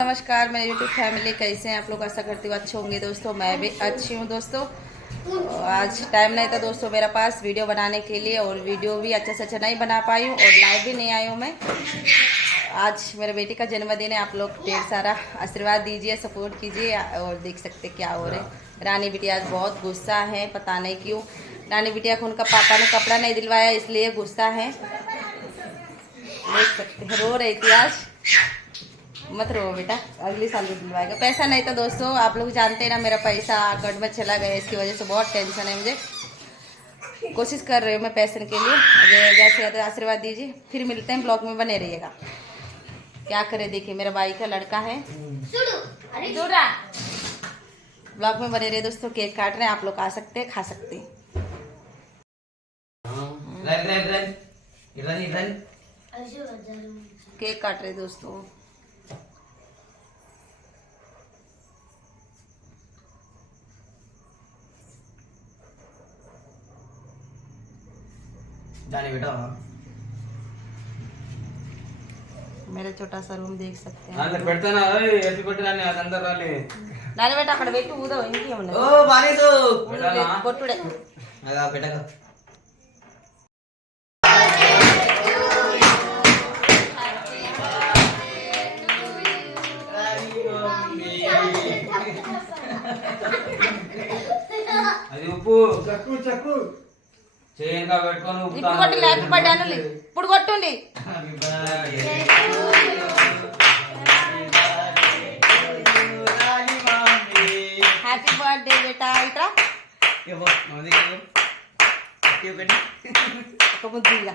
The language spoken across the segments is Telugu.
नमस्कार मेरे YouTube फैमिली, कैसे हैं आप लोग? आशा करती हूँ अच्छे होंगे दोस्तों। मैं भी अच्छी हूँ दोस्तों। आज टाइम नहीं था दोस्तों मेरे पास वीडियो बनाने के लिए, और वीडियो भी अच्छे से अच्छा नहीं बना पाई हूँ और लाइव भी नहीं आई हूँ मैं। आज मेरे बेटी का जन्मदिन है। आप लोग ढेर सारा आशीर्वाद दीजिए, सपोर्ट कीजिए। और देख सकते क्या हो रहे हैं। रानी बिटिया आज बहुत गुस्सा है, पता नहीं क्यों। रानी बिटिया को उनका पापा ने कपड़ा नहीं दिलवाया, इसलिए गुस्सा है। देख सकते हैं, रो रही थी आज। मत रो बेटा, अगले साल भी दिलवाएगा। पैसा नहीं था दोस्तों, आप लोग जानते हैं ना, मेरा पैसा अकाउंट में चला गया। इसकी वजह से बहुत टेंशन है मुझे। कोशिश कर रही हूँ मैं पैसे के लिए। ज़्यादा से ज़्यादा आशीर्वाद दीजिए। फिर मिलते हैं, ब्लॉग में बने रहिएगा। क्या करे, देखिए मेरा भाई का लड़का है, ब्लॉग में बने रहे दोस्तों। केक काट रहे हैं, आप लोग आ सकते हैं, खा सकते हैं। केक काट रहे दोस्तों। जाने बेटा मेरा छोटा सा रूम देख सकते हैं। अंदर बैठता ना, हैप्पी बर्थडे रानी अंदर रानी नानी बेटा अక్కడ పెట్టు ఊదో ఇంకేమన్నా ओ बाने तो बेटा ना కొట్టుడే आगा बेटा का అది ఉప్పు చక్కు చక్కు చేయంగా పెట్టుకొని ఉప్పు ఇప్పుడు కొట్టి లేక పడ్డాను. ఇప్పుడు కొట్టుండి. హ్యాపీ బర్త్డే బేటా. ఇట్రా ఒక ముద్దు ఇలా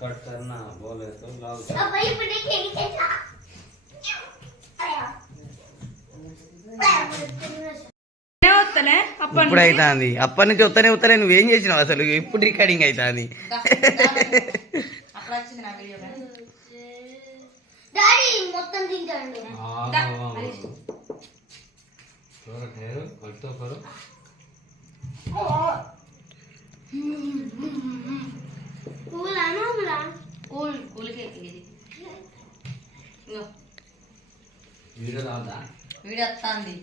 कट करना बोले तो लाओ ఇప్పుడు అవుతుంది. అప్పటి నుంచి వస్తనే నువ్వేం చేసినావు అసలు? ఇప్పుడు రికార్డింగ్ అవుతుంది. వీడియో రాదా? వీడియో వస్తుంది.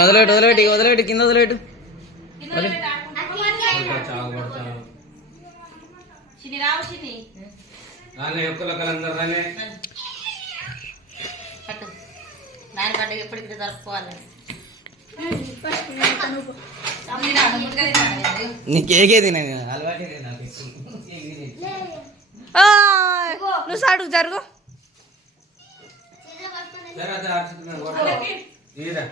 వదిలేటు వదిలేటు కింద వదిలేటు. నాన్న పండుగ ఎప్పటికీ జరుపుకోవాలి. నీకేగే తినే అలవాటు నువ్వు సాడు జరుగు. తీరా